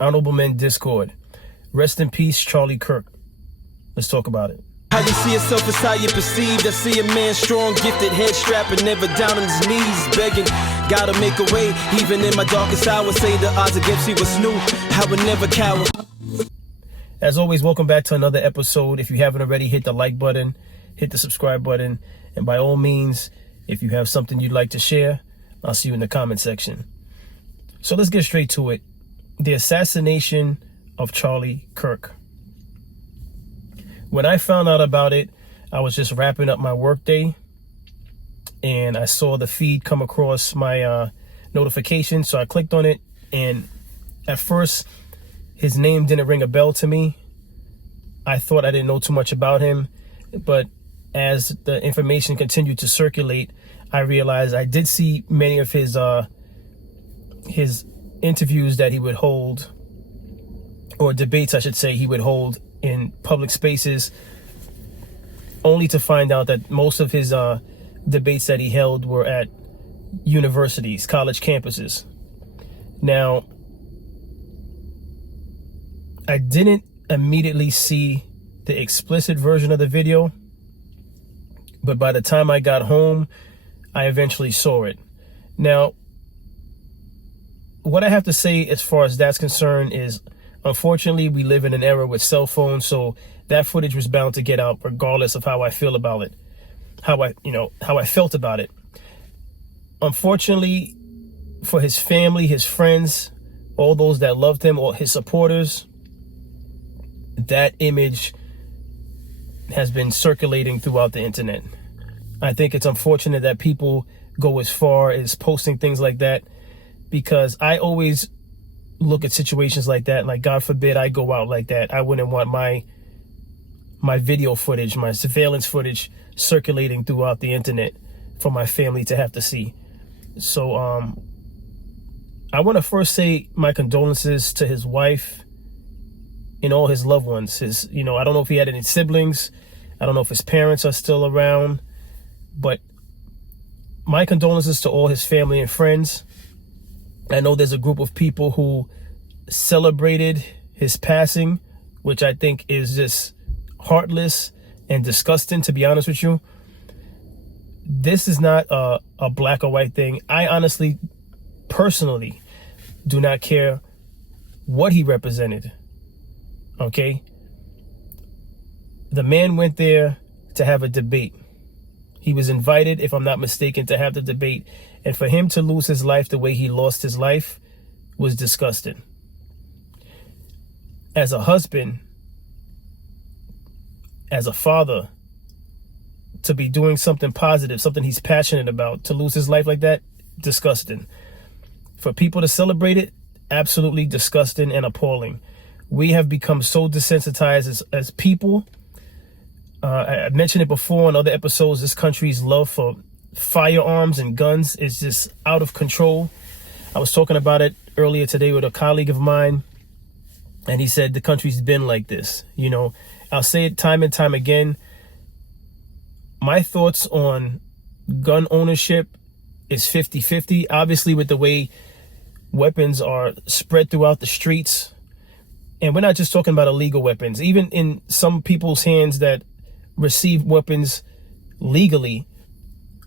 Honorable Men Discord. Rest in peace, Charlie Kirk. Let's talk about it. How you see yourself is how you perceived. I see a man strong, gifted, head strapping, never down on his knees, begging. Gotta make a way, even in my darkest hour. Say the odds against me was new. I would never cower. As always, welcome back to another episode. If you haven't already, hit the like button, hit the subscribe button, and by all means, if you have something you'd like to share, I'll see you in the comment section. So let's get straight to it. The assassination of Charlie Kirk. When I found out about it, I was just wrapping up my workday, and I saw the feed come across my notification. So I clicked on it, and at first, his name didn't ring a bell to me. I thought I didn't know too much about him, but as the information continued to circulate, I realized I did see many of his interviews that he would hold, or debates, I should say, he would hold in public spaces, only to find out that most of his debates that he held were at universities, college campuses. Now, I didn't immediately see the explicit version of the video, but by the time I got home, I eventually saw it. Now, what I have to say as far as that's concerned is, unfortunately, we live in an era with cell phones, so that footage was bound to get out regardless of how I feel about it, how I felt about it. Unfortunately, for his family, his friends, all those that loved him, or his supporters, that image has been circulating throughout the internet. I think it's unfortunate that people go as far as posting things like that, because I always look at situations like that, like, God forbid I go out like that. I wouldn't want my video footage, my surveillance footage circulating throughout the internet for my family to have to see. So I want to first say my condolences to his wife and all his loved ones. I don't know if he had any siblings. I don't know if his parents are still around, but my condolences to all his family and friends. I know there's a group of people who celebrated his passing, which I think is just heartless and disgusting, to be honest with you. This is not a black or white thing. I honestly, personally, do not care what he represented. Okay? The man went there to have a debate. He was invited, if I'm not mistaken, to have the debate. And for him to lose his life the way he lost his life was disgusting. As a husband, as a father, to be doing something positive, something he's passionate about, to lose his life like that, disgusting. For people to celebrate it, absolutely disgusting and appalling. We have become so desensitized as people. I mentioned it before in other episodes. This country's love for firearms and guns is just out of control. I was talking about it earlier today with a colleague of mine, and he said the country's been like this. I'll say it time and time again. My thoughts on gun ownership is 50-50. Obviously, with the way weapons are spread throughout the streets, and we're not just talking about illegal weapons. Even in some people's hands that receive weapons legally,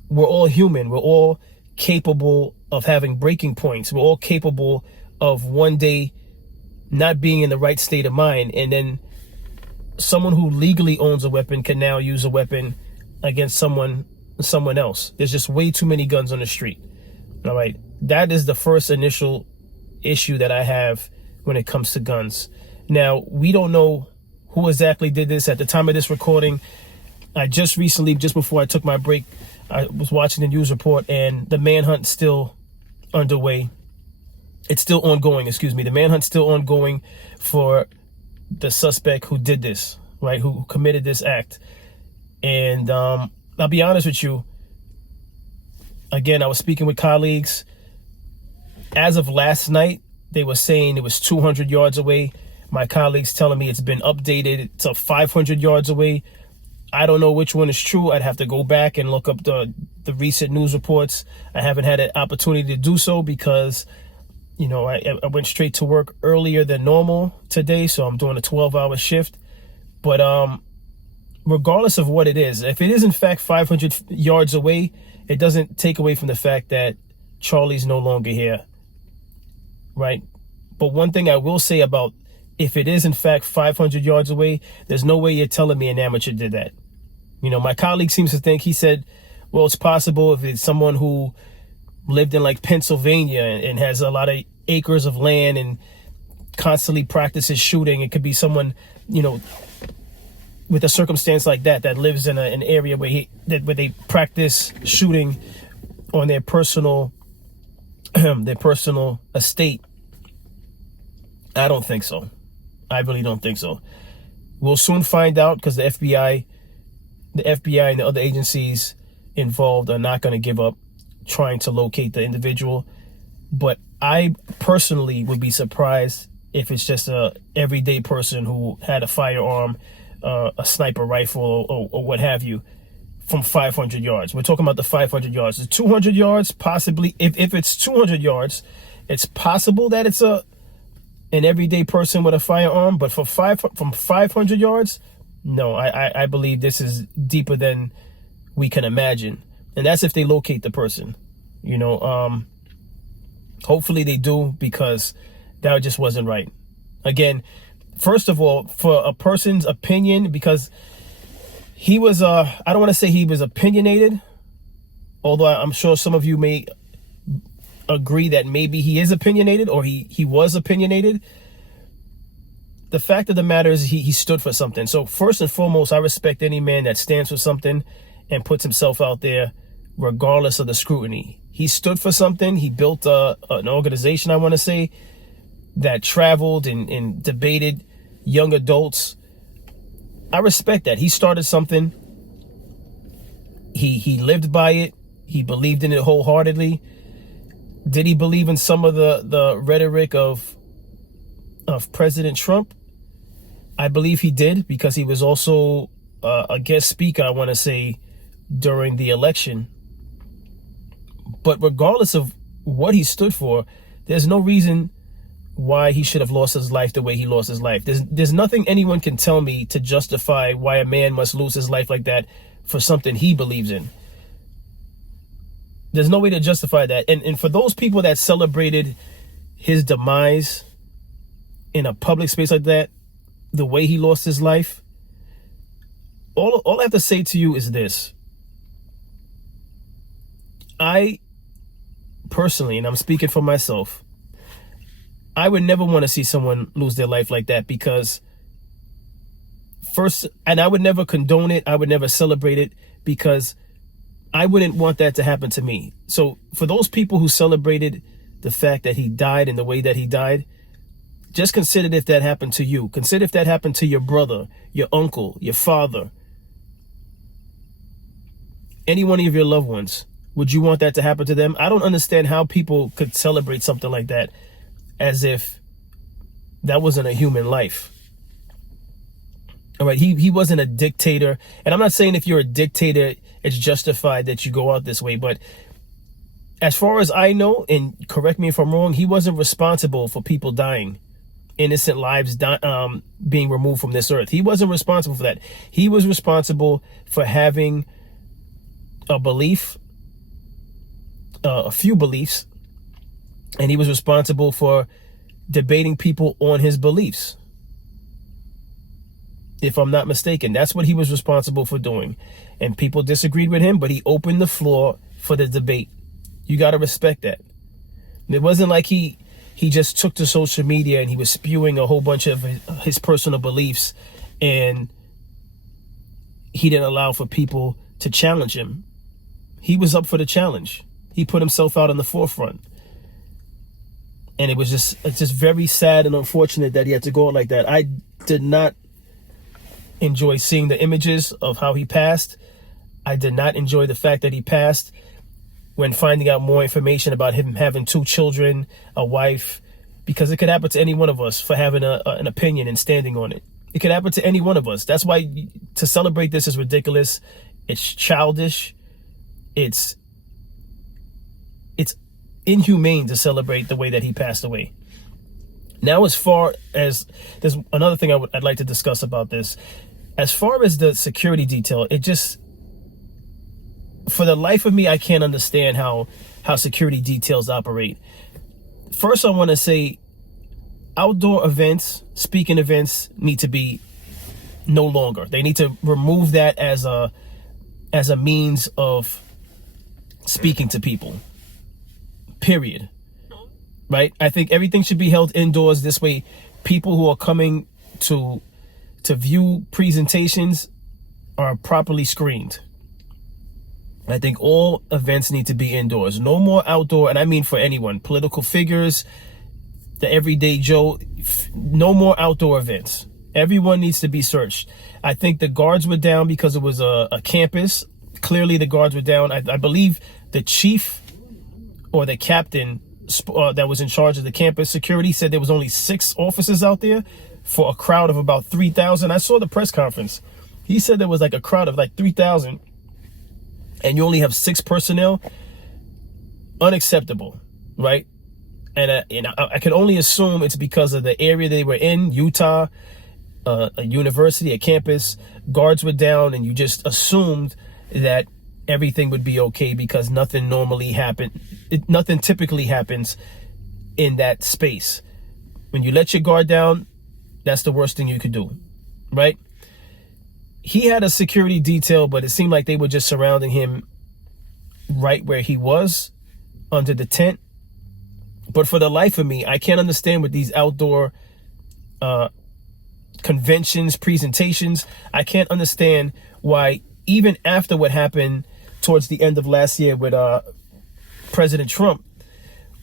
we're all human. We're all capable of having breaking points. We're all capable of one day not being in the right state of mind. And then someone who legally owns a weapon can now use a weapon against someone else. There's just way too many guns on the street. All right. That is the first initial issue that I have when it comes to guns. Now, we don't know who exactly did this at the time of this recording. I just recently, just before I took my break, I was watching the news report, and the manhunt's still underway. It's still ongoing, the manhunt's still ongoing for the suspect who did this, right, who committed this act. And I'll be honest with you. Again, I was speaking with colleagues. As of last night, they were saying it was 200 yards away. My colleagues telling me it's been updated to 500 yards away. I don't know which one is true. I'd have to go back and look up the recent news reports. I haven't had an opportunity to do so because, I went straight to work earlier than normal today, so I'm doing a 12-hour shift. But regardless of what it is, if it is in fact 500 yards away, it doesn't take away from the fact that Charlie's no longer here, right? But one thing I will say about if it is in fact 500 yards away, there's no way you're telling me an amateur did that. My colleague seems to think, he said, well, it's possible if it's someone who lived in like Pennsylvania and has a lot of acres of land and constantly practices shooting. It could be someone, with a circumstance like that lives in an area where they practice shooting on their personal estate. I don't think so. I really don't think so. We'll soon find out, because the FBI and the other agencies involved are not going to give up trying to locate the individual. But I personally would be surprised if it's just a everyday person who had a firearm, a sniper rifle or what have you, from 500 yards. We're talking about the 500 yards. The 200 yards, possibly, if it's 200 yards, it's possible that it's an everyday person with a firearm. But from 500 yards, no, I believe this is deeper than we can imagine. And that's if they locate the person. Hopefully they do, because that just wasn't right. Again, first of all, for a person's opinion, because he was, I don't want to say he was opinionated, although I'm sure some of you may agree that maybe he is opinionated, or he was opinionated. The fact of the matter is he stood for something. So first and foremost, I respect any man that stands for something and puts himself out there regardless of the scrutiny. He stood for something. He built an organization, I want to say, that traveled and debated young adults. I respect that. He started something. He lived by it. He believed in it wholeheartedly. Did he believe in some of the rhetoric of President Trump? I believe he did, because he was also a guest speaker, I want to say, during the election. But regardless of what he stood for, there's no reason why he should have lost his life the way he lost his life. There's nothing anyone can tell me to justify why a man must lose his life like that for something he believes in. There's no way to justify that. And for those people that celebrated his demise in a public space like that, the way he lost his life, all I have to say to you is this. I personally, and I'm speaking for myself, I would never want to see someone lose their life like that, because first, and I would never condone it. I would never celebrate it, because I wouldn't want that to happen to me. So for those people who celebrated the fact that he died in the way that he died, just consider if that happened to you. Consider if that happened to your brother, your uncle, your father, any one of your loved ones. Would you want that to happen to them? I don't understand how people could celebrate something like that as if that wasn't a human life. All right, he wasn't a dictator. And I'm not saying if you're a dictator, it's justified that you go out this way. But as far as I know, and correct me if I'm wrong, he wasn't responsible for people dying, innocent lives being removed from this earth. He wasn't responsible for that. He was responsible for having a belief, a few beliefs, and he was responsible for debating people on his beliefs. If I'm not mistaken, that's what he was responsible for doing. And people disagreed with him, but he opened the floor for the debate. You got to respect that. It wasn't like he just took to social media and he was spewing a whole bunch of his personal beliefs, and he didn't allow for people to challenge him. He was up for the challenge. He put himself out on the forefront. And it's just very sad and unfortunate that he had to go out like that. I did not enjoy seeing the images of how he passed. I did not enjoy the fact that he passed when finding out more information about him having 2 children, a wife, because it could happen to any one of us for having an opinion and standing on it. It could happen to any one of us. That's why to celebrate this is ridiculous. It's childish. It's inhumane to celebrate the way that he passed away. Now, as far as there's another thing I'd like to discuss about this. As far as the security detail, it just, for the life of me, I can't understand how security details operate. First, I want to say outdoor events, speaking events, need to be no longer. They need to remove that as a means of speaking to people. Period. Right? I think everything should be held indoors. This way, people who are coming to view presentations are properly screened. I think all events need to be indoors. No more outdoor, and I mean for anyone, political figures, the everyday Joe, no more outdoor events. Everyone needs to be searched. I think the guards were down because it was a campus. Clearly the guards were down. I believe the chief or the captain that was in charge of the campus security said there was only 6 officers out there for a crowd of about 3,000. I saw the press conference. He said there was like a crowd of like 3,000 and you only have 6 personnel. Unacceptable, right? And I can only assume it's because of the area they were in, Utah, a university, a campus. Guards were down and you just assumed that everything would be okay because nothing typically happens in that space. When you let your guard down, that's the worst thing you could do, right? He had a security detail, but it seemed like they were just surrounding him right where he was under the tent. But for the life of me, I can't understand with these outdoor conventions, presentations. I can't understand why, even after what happened towards the end of last year with President Trump,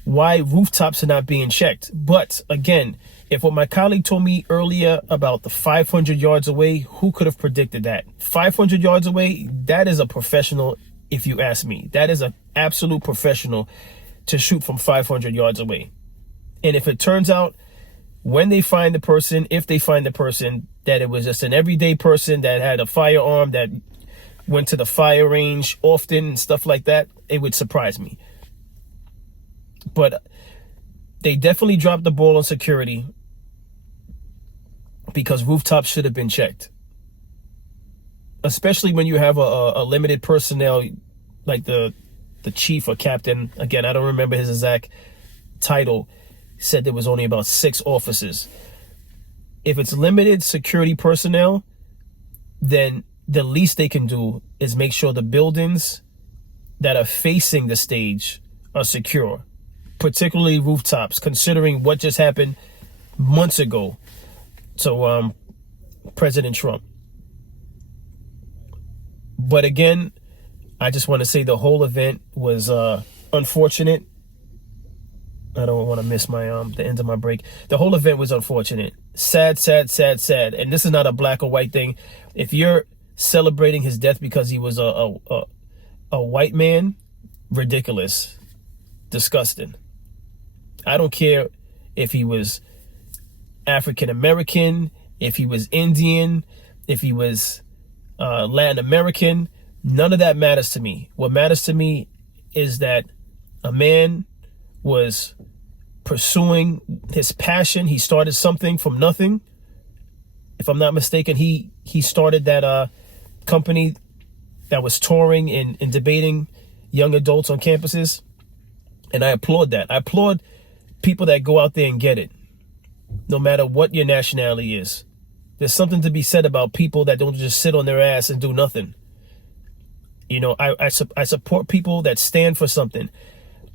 why rooftops are not being checked. But again, if what my colleague told me earlier about the 500 yards away, who could have predicted that? 500 yards away, that is a professional, if you ask me. That is an absolute professional to shoot from 500 yards away. And if it turns out when they find the person, if they find the person, that it was just an everyday person that had a firearm, that went to the fire range often and stuff like that, it would surprise me. But they definitely dropped the ball on security because rooftops should have been checked. Especially when you have a limited personnel, like the chief or captain, again, I don't remember his exact title, said there was only about 6 officers. If it's limited security personnel, then the least they can do is make sure the buildings that are facing the stage are secure, particularly rooftops, considering what just happened months ago to President Trump. But again, I just want to say the whole event was unfortunate. I don't want to miss my the end of my break. The whole event was unfortunate. Sad, sad, sad, sad. And this is not a black or white thing. If you're celebrating his death because he was a white man, ridiculous, disgusting. I don't care if he was African American, if he was Indian, if he was Latin American. None of that matters to me. What matters to me is that a man was pursuing his passion. He started something from nothing. If I'm not mistaken, he started that company that was touring and debating young adults on campuses. And I applaud that. I applaud people that go out there and get it, no matter what your nationality is. There's something to be said about people that don't just sit on their ass and do nothing. You know, I support people that stand for something.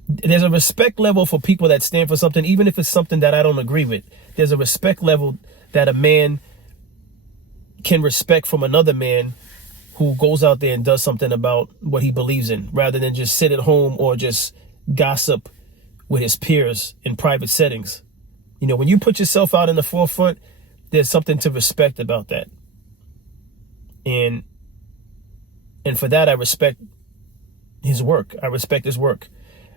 There's a respect level for people that stand for something, even if it's something that I don't agree with. There's a respect level that a man can respect from another man who goes out there and does something about what he believes in, rather than just sit at home or just gossip with his peers in private settings. You know, when you put yourself out in the forefront, there's something to respect about that. And for that, I respect his work. I respect his work.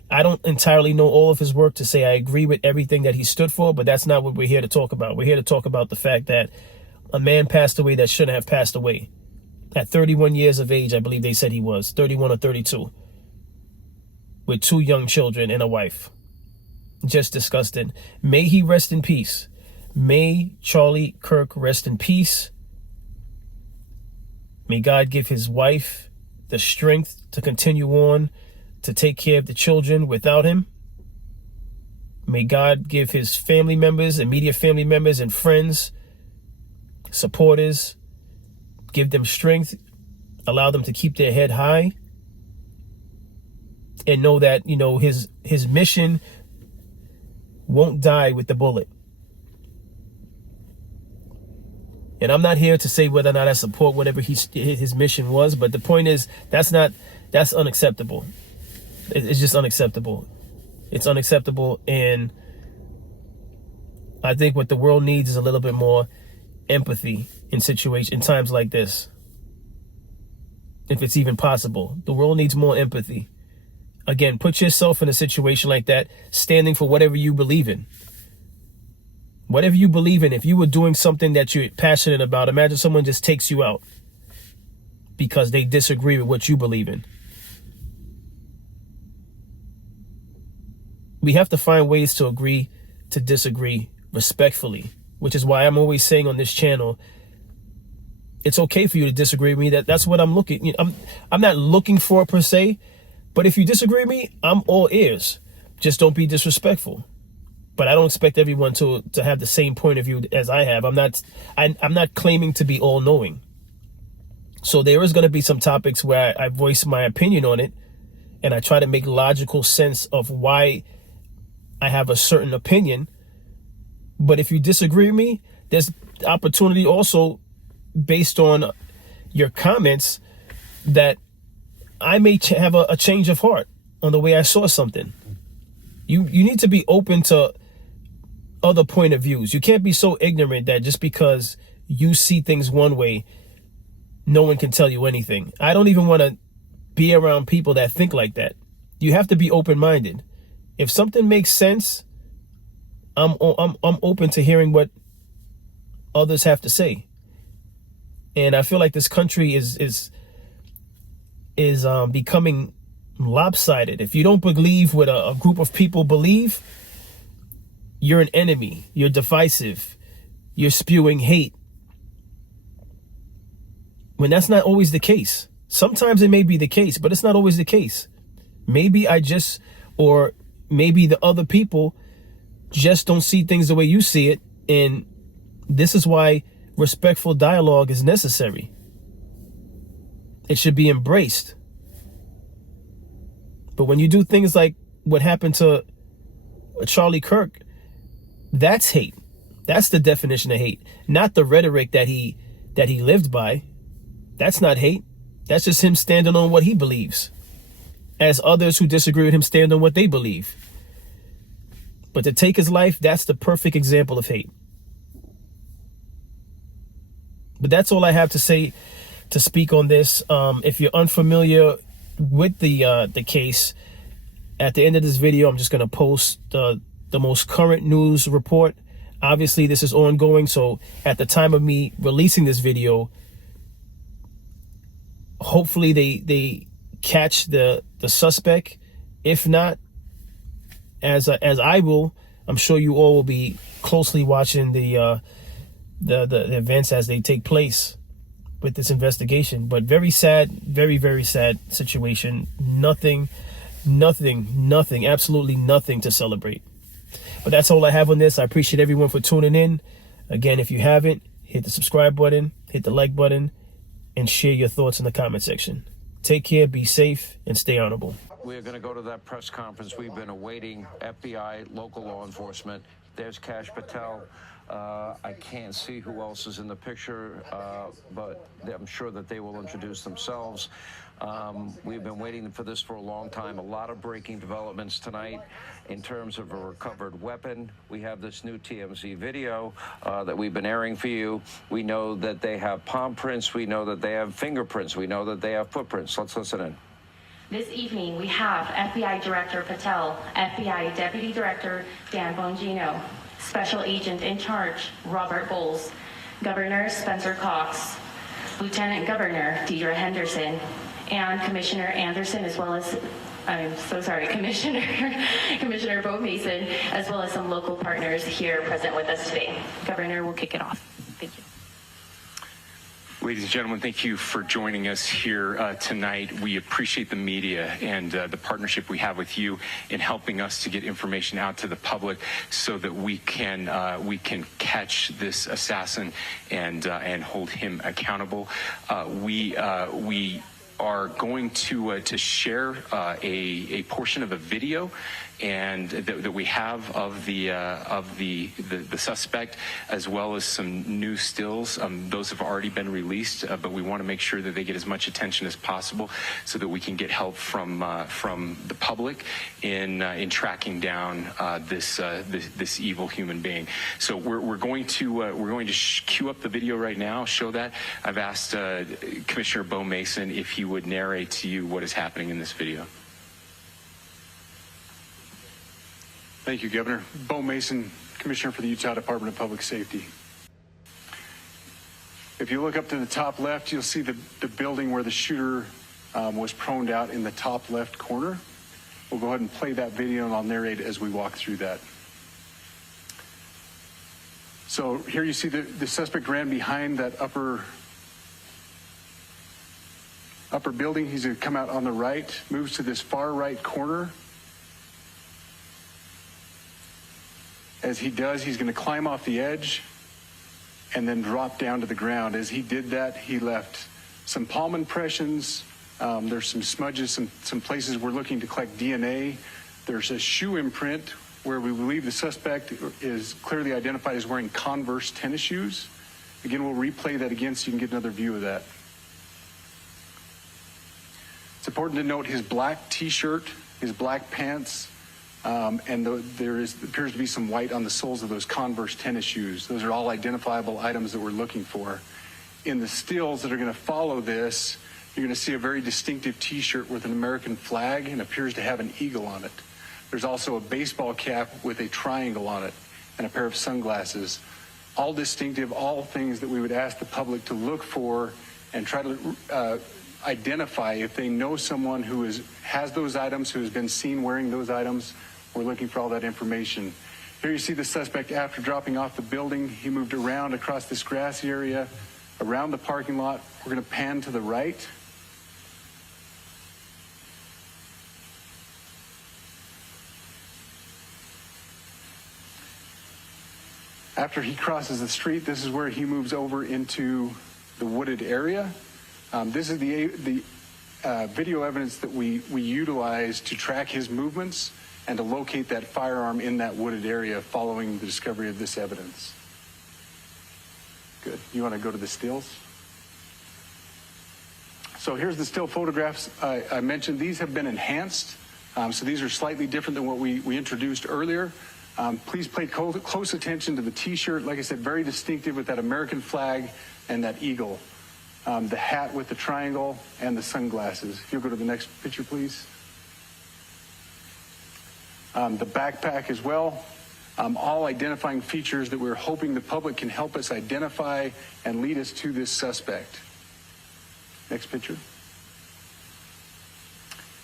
I don't entirely know all of his work to say I agree with everything that he stood for, but that's not what we're here to talk about. We're here to talk about the fact that a man passed away that shouldn't have passed away. At 31 years of age, I believe they said he was, 31 or 32. with 2 young children and a wife. Just disgusting. May he rest in peace. May Charlie Kirk rest in peace. May God give his wife the strength to continue on to take care of the children without him. May God give his family members, immediate family members and friends, supporters, give them strength, allow them to keep their head high, and know that, his mission won't die with the bullet. And I'm not here to say whether or not I support whatever his mission was, but the point is that's unacceptable. It's just unacceptable. It's unacceptable, and I think what the world needs is a little bit more empathy in times like this. If it's even possible, the world needs more empathy. Again, put yourself in a situation like that, standing for whatever you believe in. Whatever you believe in, if you were doing something that you're passionate about, imagine someone just takes you out because they disagree with what you believe in. We have to find ways to agree to disagree respectfully, which is why I'm always saying on this channel, it's okay for you to disagree with me. That's what I'm looking. I'm not looking for per se, but if you disagree with me, I'm all ears. Just don't be disrespectful. But I don't expect everyone to have the same point of view as I have. I'm not claiming to be all knowing. So there is going to be some topics where I voice my opinion on it, and I try to make logical sense of why I have a certain opinion. But if you disagree with me, there's opportunity also based on your comments that I may have a change of heart on the way I saw something. You need to be open to other point of views. You can't be so ignorant that just because you see things one way, no one can tell you anything. I don't even want to be around people that think like that. You have to be open-minded. If something makes sense, I'm open to hearing what others have to say. And I feel like this country is becoming lopsided. If you don't believe what a group of people believe, you're an enemy. You're divisive. You're spewing hate. When that's not always the case. Sometimes it may be the case, but it's not always the case. Maybe or maybe the other people just don't see things the way you see it. And this is why respectful dialogue is necessary. It should be embraced. But when you do things like what happened to Charlie Kirk, that's hate. That's the definition of hate. Not the rhetoric that he lived by. That's not hate. That's just him standing on what he believes, as others who disagree with him stand on what they believe. But to take his life, that's the perfect example of hate. But that's all I have to say to speak on this. If you're unfamiliar with the case, at the end of this video, I'm just going to post the most current news report. Obviously, this is ongoing, so at the time of me releasing this video, hopefully they catch the suspect. If not, as I will, I'm sure you all will be closely watching the events as they take place with this investigation. But very sad, very, very sad situation. Nothing, absolutely nothing to celebrate. But that's all I have on this. I appreciate everyone for tuning in. Again, if you haven't, hit the subscribe button, hit the like button, and share your thoughts in the comment section. Take care, be safe, and stay honorable. We're going to go to that press conference we've been awaiting. FBI, local law enforcement. There's Kash Patel. I can't see who else is in the picture, but I'm sure that they will introduce themselves. We've been waiting for this for a long time. A lot of breaking developments tonight in terms of a recovered weapon. We have this new TMZ video that we've been airing for you. We know that they have palm prints. We know that they have fingerprints. We know that they have footprints. Let's listen in. This evening, we have FBI Director Patel, FBI Deputy Director Dan Bongino, Special Agent in Charge Robert Bowles, Governor Spencer Cox, Lieutenant Governor Deidre Henderson, and Commissioner Anderson, as well as I'm so sorry, Commissioner Bo Mason, as well as some local partners here present with us today. Governor, we'll kick it off. Thank you. Ladies and gentlemen, thank you for joining us here tonight. We appreciate the media and the partnership we have with you in helping us to get information out to the public so that we can catch this assassin and hold him accountable. We are going to share a portion of a video and that we have of the suspect, as well as some new stills. Those have already been released, but we want to make sure that they get as much attention as possible so that we can get help from the public in tracking down this evil human being. So we're going to cue up the video right now. Show that. I've asked Commissioner Bo Mason if he would narrate to you what is happening in this video. Thank you, Governor. Bo Mason, Commissioner for the Utah Department of Public Safety. If you look up to the top left, you'll see the building where the shooter was proned out in the top left corner. We'll go ahead and play that video, and I'll narrate as we walk through that. So here you see the suspect ran behind that upper building. He's going to come out on the right, moves to this far right corner. As he does, he's going to climb off the edge and then drop down to the ground. As he did that, he left some palm impressions. There's some smudges, some places we're looking to collect DNA. There's a shoe imprint where we believe the suspect is clearly identified as wearing Converse tennis shoes. Again, we'll replay that again so you can get another view of that. It's important to note his black T-shirt, his black pants, and there appears to be some white on the soles of those Converse tennis shoes. Those are all identifiable items that we're looking for. In the stills that are going to follow this, you're going to see a very distinctive T-shirt with an American flag and appears to have an eagle on it. There's also a baseball cap with a triangle on it and a pair of sunglasses. All distinctive, all things that we would ask the public to look for and try to identify if they know someone who has those items, who has been seen wearing those items. We're looking for all that information. Here you see the suspect after dropping off the building. He moved around across this grassy area, around the parking lot. We're going to pan to the right. After he crosses the street, this is where he moves over into the wooded area. This is the video evidence that we utilize to track his movements and to locate that firearm in that wooded area following the discovery of this evidence. Good. You want to go to the stills? So here's the still photographs I mentioned. These have been enhanced, so these are slightly different than what we introduced earlier. Please pay close attention to the T-shirt. Like I said, very distinctive with that American flag and that eagle. The hat with the triangle and the sunglasses. If you'll go to the next picture, please. The backpack as well. All identifying features that we're hoping the public can help us identify and lead us to this suspect. Next picture.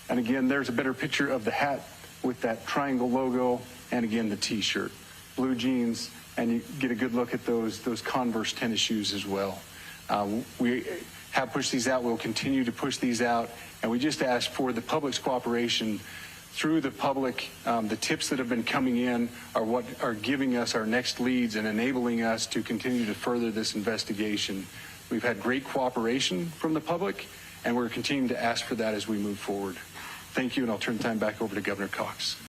And again, there's a better picture of the hat with that triangle logo, and again, the T-shirt. Blue jeans, and you get a good look at those Converse tennis shoes as well. We have pushed these out. We'll continue to push these out, and we just ask for the public's cooperation through the public. The tips that have been coming in are what are giving us our next leads and enabling us to continue to further this investigation. We've had great cooperation from the public, and we're continuing to ask for that as we move forward. Thank you, and I'll turn the time back over to Governor Cox.